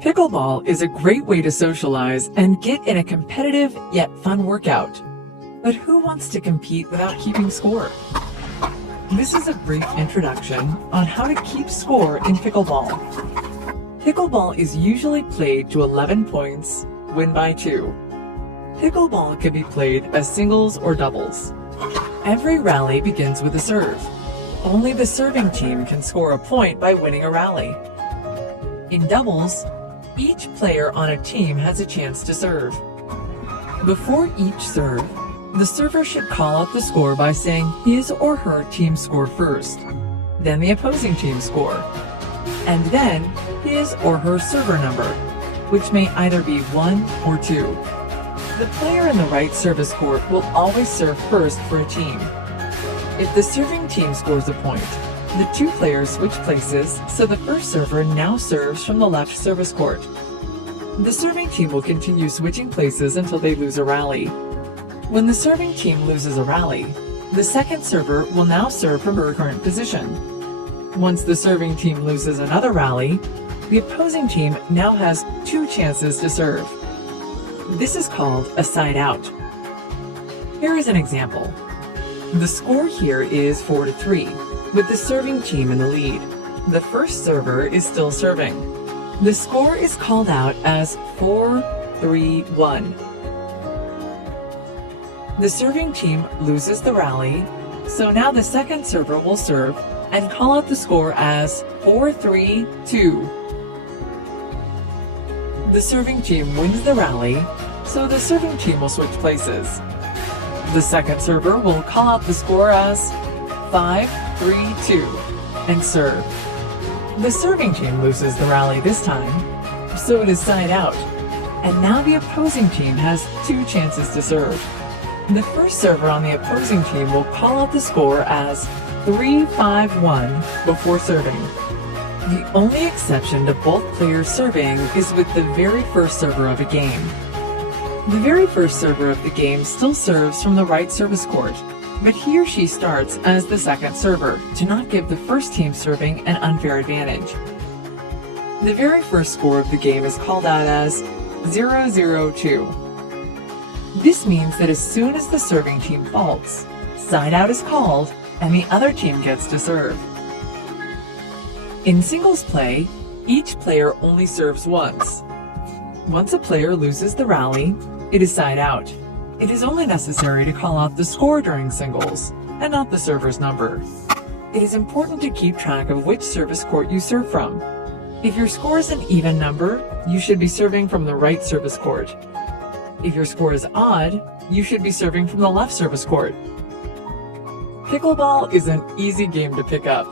Pickleball is a great way to socialize and get in a competitive yet fun workout. But who wants to compete without keeping score? This is a brief introduction on how to keep score in pickleball. Pickleball is usually played to 11 points, win by 2. Pickleball can be played as singles or doubles. Every rally begins with a serve. Only the serving team can score a point by winning a rally. In doubles, each player on a team has a chance to serve. Before each serve, the server should call out the score by saying his or her team score first, then the opposing team score, and then his or her server number, which may either be 1 or 2. The player in the right service court will always serve first for a team. If the serving team scores a point, the two players switch places, so the first server now serves from the left service court. The serving team will continue switching places until they lose a rally. When the serving team loses a rally, the second server will now serve from her current position. Once the serving team loses another rally, the opposing team now has 2 chances to serve. This is called a side out. Here is an example. The score here is 4-3. With the serving team in the lead. The first server is still serving. The score is called out as 4-3-1. The serving team loses the rally, so now the second server will serve and call out the score as 4-3-2. The serving team wins the rally, so the serving team will switch places. The second server will call out the score as 5-3-2 and serve. The serving team loses the rally this time, so it is side out, and now the opposing team has 2 chances to serve. The first server on the opposing team will call out the score as 3-5-1 before serving. The only exception to both players serving is with the very first server of a game. The very first server of the game still serves from the right service court, but he or she starts as the second server to not give the first team serving an unfair advantage. The very first score of the game is called out as 0-0-2. This means that as soon as the serving team faults, side out is called and the other team gets to serve. In singles play, each player only serves once. Once a player loses the rally, it is side out. It is only necessary to call out the score during singles, and not the server's number. It is important to keep track of which service court you serve from. If your score is an even number, you should be serving from the right service court. If your score is odd, you should be serving from the left service court. Pickleball is an easy game to pick up.